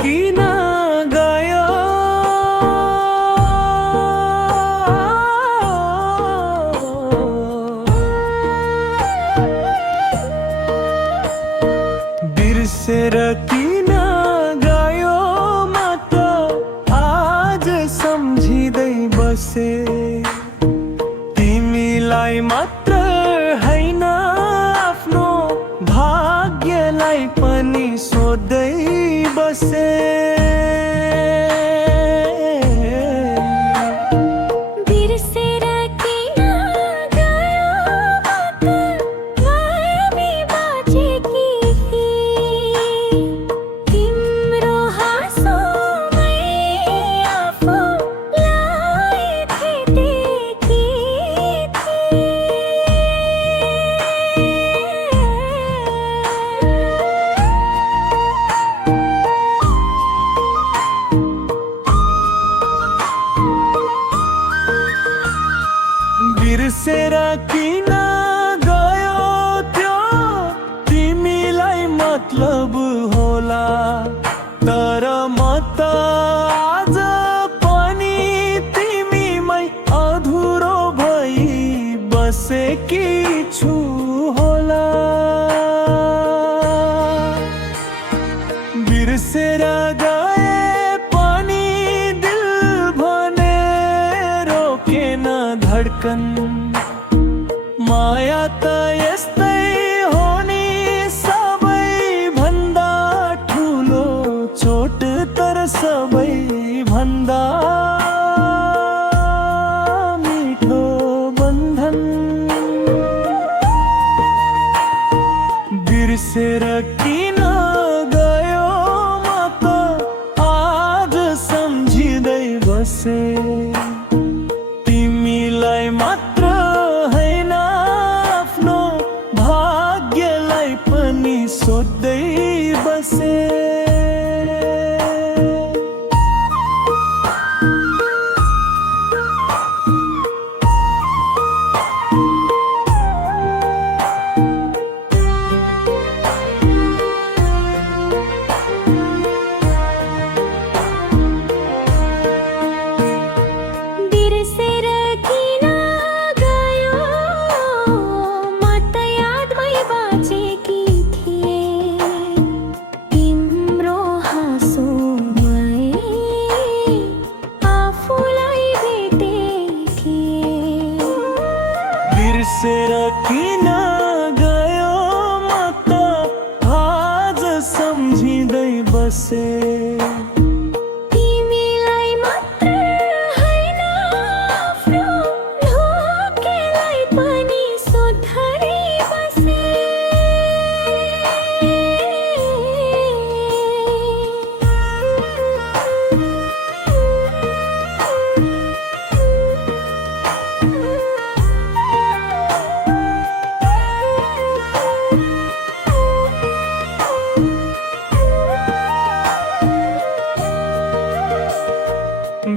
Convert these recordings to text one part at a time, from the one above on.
किन गयो बिर्सेर किन गयो म त आज सम्झिँदै बसे तिमीलाई मात्र हैन आफ्नो भाग्यलाई पनि सोध्दै बसे बिर्सेर किन गयो म त गायबी बाँचेकी थिएँ तिम्रो हाँसोमै आफूलाई भेटेकी बिर्सेर किन गयो त्यो तिमीलाई मतलब होला तर म त आज पनि तिमीमै अधुरो भई बसेकी छु होला बिर्सेर गए पनि दिल भने रोकेन धड्कन माया त यस्तै हो नि सबै भन्दा ठुलो चोट तर सबै भन्दा मिठो बन्धन बिर्सेर किन गयो म त आज सम्झिँदै बसे तिमीलाई मात्र हैन आफ्नो भाग्यलाई पनि सोध्दै बसे बिर्सेर किन गयो म त यादमै बाँचेकी थिएँ तिम्रो हाँसोमै आफूलाई भेटेकी बिर्सेर किन गयो म त आज सम्झिँदै बसे तिमीलाई मात्र हैन आफ्नो भाग्यलाई पनि सोध्दै बसे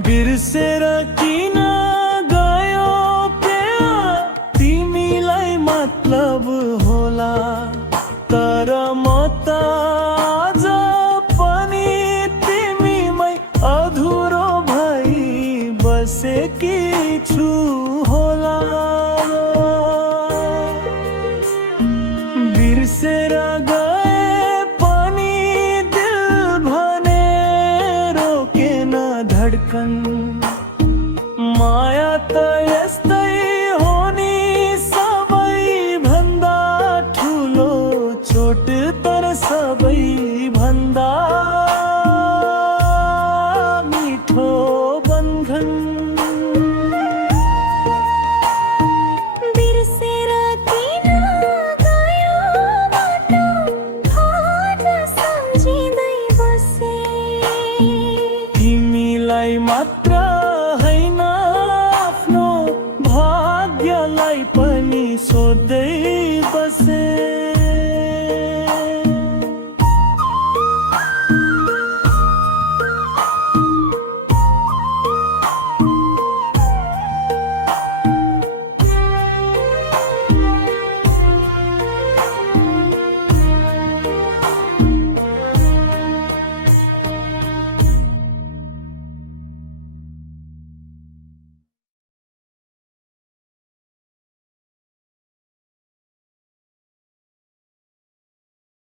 बिर्सेर किन गयो प्यार तिमीलाई मतलब होला तर म त आज पनि तिमीमै अधुरो भई बसेकी छु होला बिर्सेर गए पनि दिल भने रोकेन धड्कन